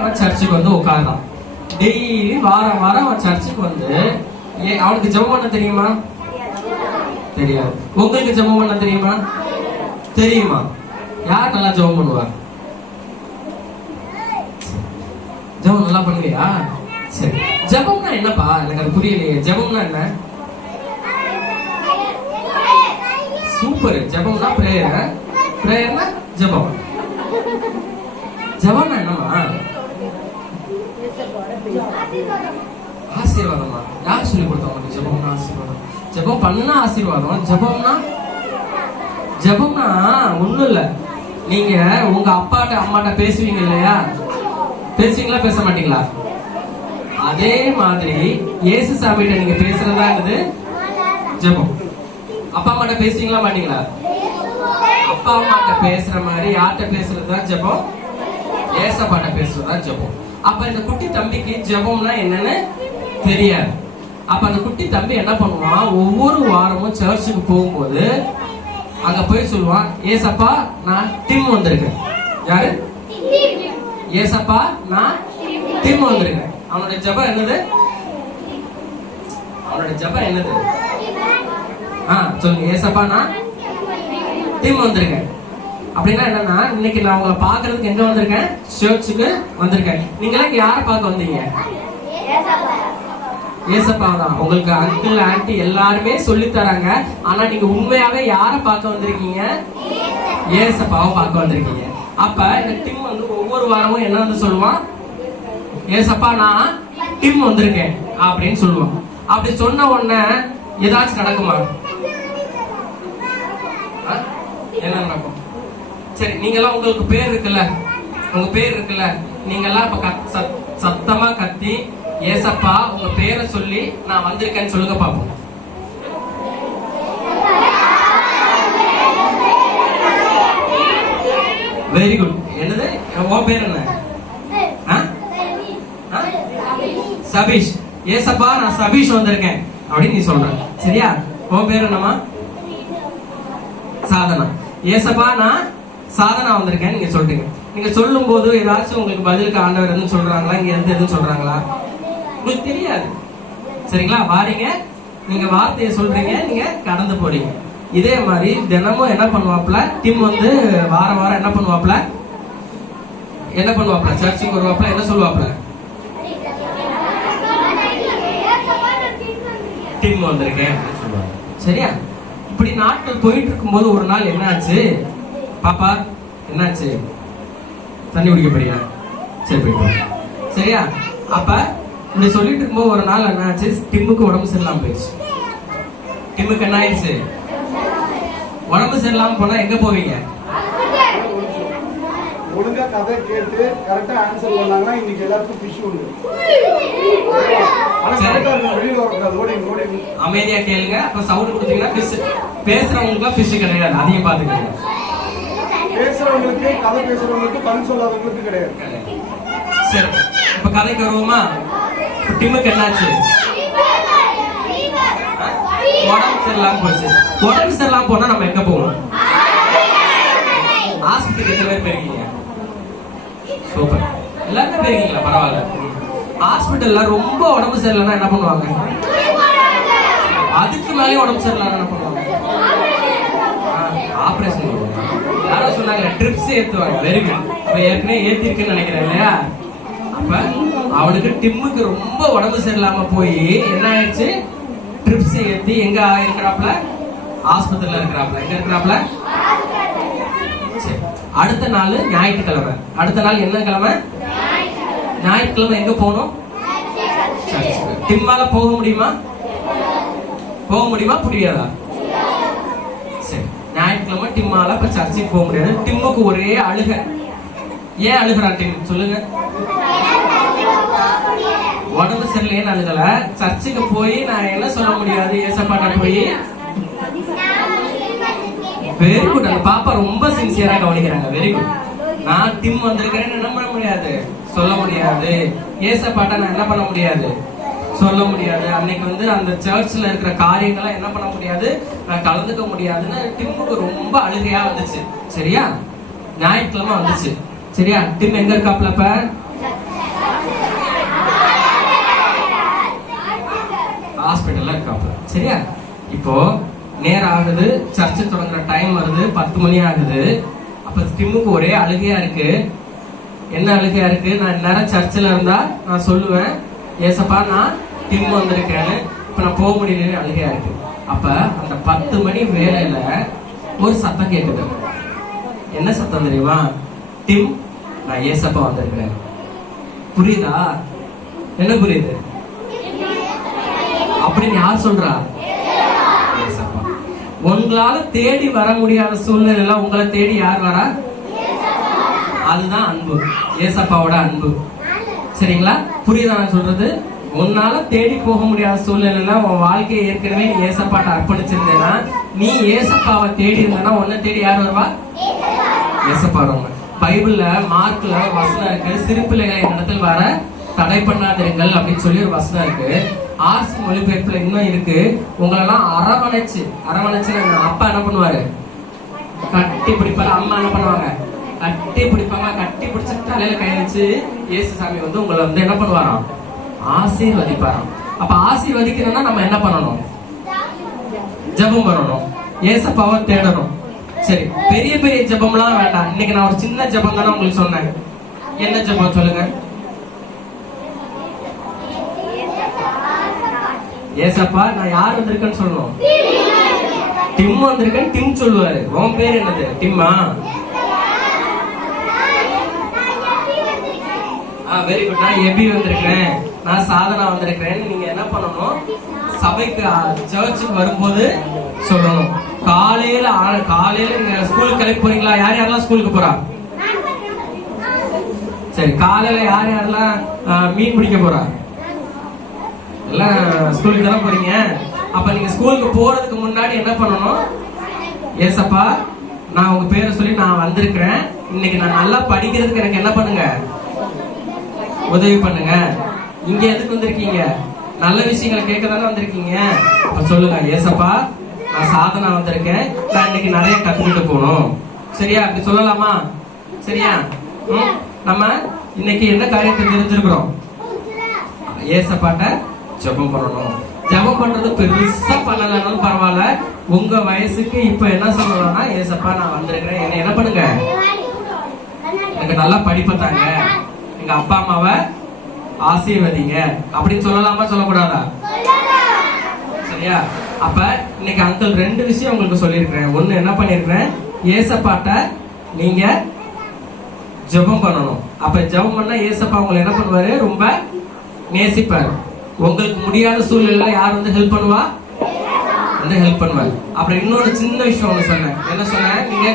அவன் சர்ச்சுக்கு வந்து உட்கார்றான் டெய்லி வாரம் வாரம் அவன் சர்ச்சுக்கு வந்து அவனுக்கு ஜெபம் பண்ண தெரியுமா? தெரியாது. உங்களுக்கு ஜெபம் பண்ண தெரியுமா? தெரியுமா? யார் நல்லா ஜெபம் பண்ணுவா? ஜெபம் நல்லா பண்ணுவியா? சரி. ஜெபம்னா என்னப்பா? எனக்கு அது புரியலையே. ஜெபம்னா என்ன? சூப்பர் ஜெபம்னா பிரேயர் பிரேயர்னா ஜெபம். ஜெபம்னா என்னமா ஆசீர்வாதமா. யார் சொல்லி கொடுத்தா உங்களுக்கு ஜெபம்னா ஆசீர்வாதம்? ஜெபம் பண்ணுனா ஆசீர்வாதம். ஜெபம்னா? ஜெபம்னா ஒண்ணும் இல்ல. நீங்க உங்க அப்பாட்ட அம்மாட்ட பேசுவீங்க இல்லையா? பேசுவீங்களா பேச மாட்டீங்களா? அதே மாதிரி இயேசு சாமிகிட்ட நீங்க பேசுறதா இருந்தது ஜெபம். அப்பா அம்மாட்ட பேசுவீங்களா மாட்டீங்களா? அப்பா அம்மாட்ட பேசுற மாதிரி யார்கிட்ட பேசுறது தான் ஜெபம்? ஏசப்பாட்ட பேசுறது தான் ஜெபம். அப்ப இந்த குட்டி தம்பிக்கு ஜெபம்னா என்னன்னு தெரியாது. அப்ப அந்த குட்டி தம்பி என்ன பண்ணுவான்? ஒவ்வொரு வாரமும் சர்ச்சுக்கு போகும்போது அங்க போய் சொல்லுவான் ஏசப்பா நான் டிம் வந்திருக்கேன். யாரு? ஏசப்பா நான் டிம் வந்திருக்கேன். அவனுடைய ஜெபம் என்னது? அவனுடைய ஜெபம் என்னது? ஆ சொல்லுங்க. ஏசப்பா நான் டிம் வந்திருக்கேன். அப்படின்னா என்னன்னா இன்னைக்கு நான் உங்களை பாக்குறதுக்கு எங்க வந்திருக்கேன்? சர்ச்சுக்கு வந்திருக்கேன். நீங்க எல்லாம் யாரை பார்க்க வந்தீங்க? ஏசப்பா தான் உங்களுக்கு அங்கிள் ஆன்டி எல்லாருமே சொல்லி தராங்க. ஆனா நீங்க உண்மையாவே யாரை பார்க்க வந்திருக்கீங்க? ஏசப்பாவை பார்க்க வந்திருக்கீங்க. அப்ப இந்த டிம் வந்து ஒவ்வொரு வாரமும் என்ன வந்து சொல்லுவான்? ஏசப்பா நான் டிம் வந்திருக்கேன் அப்படின்னு சொல்லுவான். அப்படி சொன்ன உடனே ஏதாச்சும் நடக்குமா? என்ன நடக்கும்? சரி நீங்கெல்லாம் உங்களுக்கு பேர் இருக்குல்ல? உங்க பேர் இருக்குல்ல? நீங்கெல்லாம் இப்ப சத்- சத்தமா கத்தி ஏசப்பா உங்க பேரை சொல்லி நான் வந்திருக்கேன்னு சொல்லுங்க பாப்போம். வெரி குட் என்னது? உன் பேர் என்ன? சபீஷ். ஏசப்பா நான் சபீஷ் வந்திருக்கேன் அப்படின்னு நீ சொல்ற. சரியா? உன் பேர் என்னமா சாதனா. ஏசப்பா நான் சாதனா வந்திருக்கேன் நீங்க சொல்றீங்க. நீங்க சொல்லும் போது ஏதாச்சும் உங்களுக்கு பதிலுக்கு ஆண்டவர் எதுவும் சொல்றாங்களா? இங்க இருந்து எதுவும் சொல்றாங்களா? உங்களுக்கு தெரியாது. சரிங்களா? வாரீங்க. நீங்க வார்த்தையை சொல்றீங்க. நீங்க கடந்து போறீங்க. இதே மாதிரி தினமும் என்ன பண்ணுவாப்ல டிம் வந்து வார வாரம் என்ன பண்ணுவாப்ல என்ன பண்ணுவாப்ல சர்ச்சுக்கு வருவாப்ல என்ன சொல்லுவாப்ல டிம் வந்திருக்கேன் சரியா? இப்படி நாட்கள் போயிட்டு இருக்கும்போது ஒரு நாள் என்ன ஆச்சு பாப்பா என்னாச்சு? தண்ணி குடிக்க போறியா? சரி போயிட்டு. சரியா? அப்ப இப்படி சொல்லிட்டு இருக்கும்போது ஒரு நாள் என்னாச்சு டிம்முக்கு உடம்பு சரியில்லாம போயிடுச்சு. டிம்முக்கு என்ன ஆயிடுச்சு? உடம்பு சரியில்லாம போனா எங்க போவீங்க? ஒழுங்கா கதை கேட்டு கரெக்டா ஆன்சர் பண்ணாங்கன்னா இன்னைக்கு எல்லாருக்கும் ஃபிஷ் உண்டு. ஆனா. கரெக்டா இருக்கும் வெளியில வரக்கூடாது. ஓடிங்க ஓடிங்க அமைதியா கேளுங்க. அப்ப சவுண்ட் கொடுத்தீங்கன்னா ஃபிஷ் பேசுறவங்களுக்கு ஃபிஷ் கிடையாது. அதையும் பாத்துக்கோங்க பேசுறவங்களுக்கு கதை பேசுறவங்களுக்கு பதில் சொல்லாதவங்களுக்கு கிடையாது. சரி இப்ப கதைக்கு வருவோமா? டிமுக்கு என்னாச்சு? உடம்பு சரியில்லாம போச்சு. உடம்பு சரியில்லாம போனா நம்ம எங்க போவோம் ஹாஸ்பிட்டலுக்கு எத்தனை பேர் போயிருக்கீங்க? சூப்பர். எல்லாருமே போயிருக்கீங்களா? பரவாயில்ல. ஹாஸ்பிட்டல்ல ரொம்ப உடம்பு சரியில்லைன்னா என்ன பண்ணுவாங்க? அதுக்கு மேலேயும் உடம்பு சரியில்லைன்னா என்ன பண்ணுவாங்க? ஆப்ரேஷன். சொன்னாங்க ட்ரிப்ஸ் ஏத்துவாங்க வெரி குட் இப்ப ஏற்கனவே ஏத்திருக்குன்னு நினைக்கிறேன் இல்லையா? அப்ப அவளுக்கு டிம்முக்கு ரொம்ப உடம்பு சரியில்லாம போய் என்ன ஆயிடுச்சு? ட்ரிப்ஸ் ஏத்தி எங்க இருக்கிறாப்ல ஆஸ்பத்திரியில இருக்கிறாப்ல எங்க இருக்கிறாப்ல சரி. அடுத்த நாள் ஞாயிற்றுக்கிழமை. அடுத்த நாள் என்ன கிழமை? ஞாயிற்றுக்கிழமை எங்க போகணும்? டிம்மால போக முடியுமா? போக முடியுமா? புரியாதா? ஞாயிற்றுக்கிழமை டிம்மால இப்ப சர்ச்சுக்கு போக முடியாது. டிம்முக்கு ஒரே அழுக. ஏன் அழுகிறான் டிம்? சொல்லுங்க. உடம்பு சரியில்லைன்னு அழுகல. சர்ச்சுக்கு போய் நான் என்ன சொல்ல முடியாது? ஏசப்பாட்ட போய். வெரி குட் அந்த பாப்பா ரொம்ப சின்சியரா கவனிக்கிறாங்க. வெரி குட் நான் டிம் வந்திருக்கிறேன்னு என்ன பண்ண முடியாது? சொல்ல முடியாது. ஏசப்பாட்ட நான் என்ன பண்ண முடியாது? சொல்ல முடியாது. அன்னைக்கு வந்து அந்த சர்ச்ல இருக்கிற காரியங்களை என்ன பண்ண முடியாது? நான் கலந்துக்க முடியாதுன்னு டிம்முக்கு ரொம்ப அழுகையா வந்துச்சு. சரியா? ஞாயிற்றுக்கிழமை வந்துச்சு. சரியா? டிம் எங்க இருக்காப்ல இப்ப? ஹாஸ்பிட்டல்ல இருக்காப்ல சரியா? இப்போ நேரம் ஆகுது. சர்ச் தொடங்குற டைம் வருது. பத்து மணி ஆகுது. அப்ப டிம்முக்கு ஒரே அழுகையா இருக்கு. என்ன அழுகையா இருக்கு? நான் இந்நேரம் சர்ச்சில் இருந்தா நான் சொல்லுவேன். ஏசப்பா நான் டிம் வந்திருக்கேன்னு இப்ப நான் போக முடியலன்னு அழுகையா இருக்கு. அப்ப அந்த பத்து மணி வேலையில ஒரு சத்தம் கேக்குது என்ன சத்தம் தெரியுமா? டிம் நான் ஏசப்பா வந்திருக்கிறேன். புரியுதா? என்ன புரியுது? அப்படின்னு யார் சொல்றா? ஏசப்பா. உங்களால தேடி வர முடியாத சூழ்நிலையில உங்களை தேடி யார் வரா? அதுதான் அன்பு. ஏசப்பாவோட அன்பு. சரிங்களா? புரியுதா நான் சொல்றது? உன்னால தேடி போக முடியாத சூழ்நிலையில உன் வாழ்க்கையை ஏற்கனவே நீ ஏசப்பாட்ட அர்ப்பணிச்சிருந்தேன்னா நீ ஏசப்பாவை தேடி இருந்தனா உன்னை தேடி யார் வருவா? ஏசப்பா வருவாங்க. பைபிள்ல மார்க்ல வசனம் இருக்கு. சிறு பிள்ளைகளை இடத்தில் வர தடை பண்ணாதிருங்கள் அப்படின்னு சொல்லி ஒரு வசனம் இருக்கு. ஆர்சி மொழிபெயர்ப்புல இன்னும் இருக்கு. உங்களெல்லாம் அரவணைச்சு அரவணைச்சு அப்பா என்ன பண்ணுவாரு? கட்டி பிடிப்பாரு. அம்மா என்ன பண்ணுவாங்க? கட்டி பிடிப்பாங்க. கட்டி பிடிச்சிட்டு தலையில கை வச்சு இயேசு சாமி வந்து உங்களை வந்து என்ன பண்ணுவாராம்? ஆசீர்வதிப்பாராம். அப்ப ஆசீர்வதிக்கணும்னா நம்ம என்ன பண்ணணும்? ஜெபம் பண்ணணும். ஏசப்பாவை தேடணும். சரி பெரிய பெரிய ஜபம்லாம் வேண்டாம். இன்னைக்கு நான் ஒரு சின்ன ஜெபம் தானே உங்களுக்கு சொன்னேன். என்ன ஜெபம் சொல்லுங்க? ஏசப்பா நான் யார் வந்திருக்கேன்னு சொல்லணும்? டிம் வந்திருக்கேன் டிம் சொல்லுவாரு. உன் பேர் என்னது? டிம்மா? ஆ வெரி குட் நான் எபி வந்திருக்கிறேன். நான் சாதனா வந்திருக்கிறேன். நீங்க என்ன பண்ணணும்? சபைக்கு சர்ச்சுக்கு வரும்போது சொல்லணும். காலையில காலையில நீங்க ஸ்கூலுக்கு கிளம்பி போறீங்களா? யார் யாரெல்லாம் ஸ்கூலுக்கு போறா? சரி காலையில யார் யாரெல்லாம் மீன் பிடிக்க போறா? எல்லாம் ஸ்கூலுக்கு தானே போறீங்க? அப்ப நீங்க ஸ்கூலுக்கு போறதுக்கு முன்னாடி என்ன பண்ணணும்? ஏசப்பா நான் உங்க பேரை சொல்லி நான் வந்திருக்கிறேன். இன்னைக்கு நான் நல்லா படிக்கிறதுக்கு எனக்கு என்ன பண்ணுங்க? உதவி பண்ணுங்க. இங்க எதுக்கு வந்திருக்கீங்க? நல்ல விஷயங்களை கேட்க தானே வந்திருக்கீங்க? அப்ப சொல்லுங்க ஏசப்பா நான் சாதனை வந்திருக்கேன். நான் இன்னைக்கு நிறைய கத்துக்கிட்டு போகணும். சரியா? அப்படி சொல்லலாமா? சரியா? ம்? நம்ம இன்னைக்கு என்ன காரியத்தை தெரிஞ்சிருக்கிறோம்? ஏசப்பாட்ட ஜெபம் பண்ணணும். ஜெபம் பண்றது பெருசா பண்ணலனாலும் பரவாயில்ல. உங்க வயசுக்கு இப்ப என்ன சொல்லலாம்னா ஏசப்பா நான் வந்திருக்கிறேன். என்ன என்ன பண்ணுங்க? எனக்கு நல்லா படிப்பை தாங்க. எங்க அப்பா அம்மாவை ஆசீர்வதிங்க. அப்படின்னு சொல்லலாமா சொல்லக்கூடாதா? சரியா? அப்ப இன்னைக்கு அங்கிள் ரெண்டு விஷயம் உங்களுக்கு சொல்லியிருக்கிறேன். ஒண்ணு என்ன பண்ணிருக்கிறேன் ஏசப்பாட்ட நீங்க ஜெபம் பண்ணணும். அப்ப ஜெபம் பண்ணா ஏசப்பா உங்களை என்ன பண்ணுவாரு? ரொம்ப நேசிப்பார். உங்களுக்கு முடியாத சூழ்நிலையில யார் வந்து ஹெல்ப் பண்ணுவா? வந்து ஹெல்ப் பண்ணுவார். அப்புறம் இன்னொரு சின்ன விஷயம் ஒண்ணு சொன்னேன். என்ன சொன்னேன்? நீங்க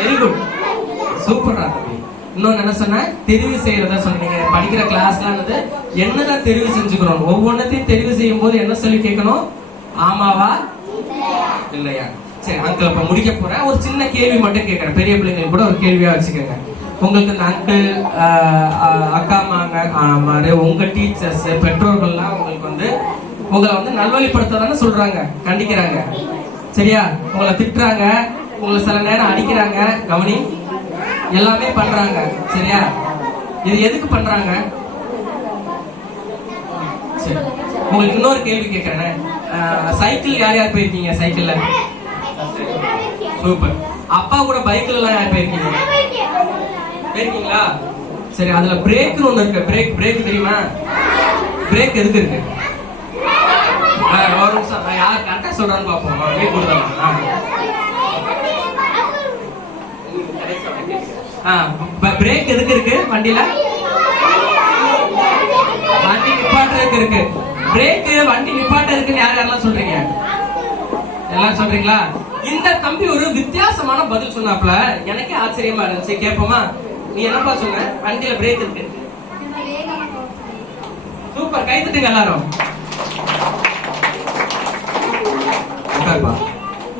வெரி குட் சூப்பரா இன்னொன்னு என்ன சொன்னேன்? தெரிவு செய்யறதா சொன்னீங்க. படிக்கிற கிளாஸ்லாம் வந்து என்னதான் தெரிவு செஞ்சுக்கணும் ஒவ்வொன்றத்தையும் தெரிவு செய்யும் போது என்ன சொல்லி கேட்கணும்? ஆமாவா? இல்லையா? சரி அங்கிள் இப்ப முடிக்க போறேன். ஒரு சின்ன கேள்வி மட்டும் கேட்கறேன். பெரிய பிள்ளைங்களுக்கு கூட ஒரு கேள்வியா வச்சுக்கோங்க. உங்களுக்கு இந்த அங்கிள் அக்கா மாங்க மாதிரி உங்க டீச்சர்ஸ் பெற்றோர்கள்லாம் உங்களுக்கு வந்து உங்களை வந்து நல்வழிப்படுத்த தானே சொல்றாங்க. கண்டிக்கிறாங்க. சரியா? உங்களை திட்டுறாங்க. உங்களை சில நேரம் அடிக்கிறாங்க. கவனி எல்லாமே பண்றாங்க சரியா? இது எதுக்கு பண்றாங்க? சரி. உங்களுக்கு இன்னொரு கேள்வி கேட்கறேன் சைக்கிள் யார் யார் போயிருக்கீங்க சைக்கிள்ல? சூப்பர். அப்பா கூட பைக்ல எல்லாம் யார் போயிருக்கீங்க? போயிருக்கீங்களா? சரி அதுல பிரேக்னு ஒண்ணு இருக்கு. பிரேக் பிரேக் தெரியுமா? பிரேக் எதுக்கு இருக்கு? ஒரு நிமிஷம். நான் யார் கரெக்டா சொல்றான்னு பார்ப்போம். பிரேக் ஆ பிரேக் எதுக்கு இருக்கு? வண்டியில? வண்டி நிப்பாட்டுறதுக்கு இருக்கு. பிரேக் வண்டி நிப்பாட்ட இருக்குன்னு யார் யாரெல்லாம் சொல்றீங்க? எல்லாம் சொல்றீங்களா? இந்த தம்பி ஒரு வித்தியாசமான பதில் சொன்னாப்ல எனக்கே ஆச்சரியமா இருந்துச்சு. கேட்போமா நீ என்னப்பா சொன்ன? வண்டியில பிரேக் இருக்கு. சூப்பர். கை தட்டுங்க எல்லாரும்.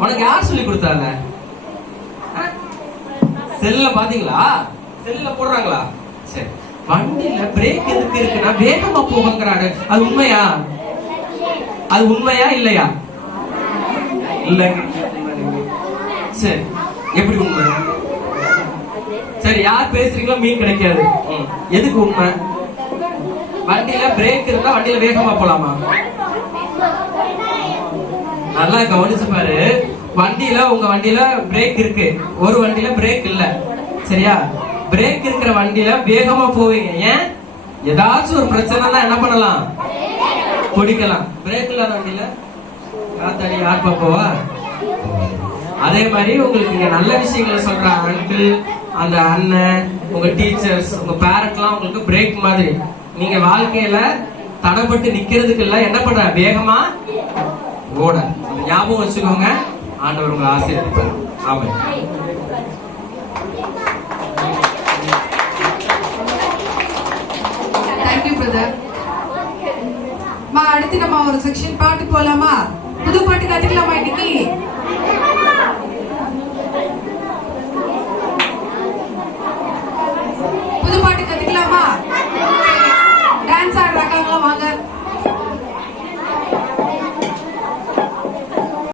உனக்கு யார் சொல்லி கொடுத்தாங்க? செல்ல பாத்தீங்களா? செல்ல போடுறாங்களா? சரி. வண்டியில பிரேக் எதுக்கு இருக்குன்னா வேகமா போகங்கிறாரு. அது உண்மையா? அது உண்மையா இல்லையா? இல்ல. சரி. எப்படி உண்மை? சரி யார் பேசுறீங்களோ மீன் கிடைக்காது. எதுக்கு உண்மை? வண்டியில பிரேக் இருந்தா வண்டியில வேகமா போலாமா? நல்லா கவனிச்சு பாரு. வண்டியில உங்க வண்டியில பிரேக் இருக்கு. ஒரு வண்டியில பிரேக் இல்ல. சரியா? பிரேக் இருக்கிற வண்டியில வேகமா போவீங்க. ஏன்? ஏதாச்சும் ஒரு பிரச்சனைனா என்ன பண்ணலாம்? பிடிக்கலாம். பிரேக் இல்லாத வண்டியில காத்தாடி யார் போவா அதே மாதிரி உங்களுக்கு இங்க நல்ல விஷயங்களை சொல்ற அங்கிள் அந்த அண்ணன் உங்க டீச்சர்ஸ் உங்க பேரண்ட்லாம் உங்களுக்கு பிரேக் மாதிரி. நீங்க வாழ்க்கையில தடைப்பட்டு நிக்கிறதுக்கு இல்ல என்ன பண்ற? வேகமா ஓட. ஞாபகம் வச்சுக்கோங்க. ஆண்டவர் உங்களை ஆசீர்வதிப்பார். ஆமாம் தேங்க்யூ பிரதர் அடுத்து நம்ம ஒரு செக்ஷன் பாட்டு போலாமா? புது பாட்டு கத்துக்கலாமா இன்னைக்கு?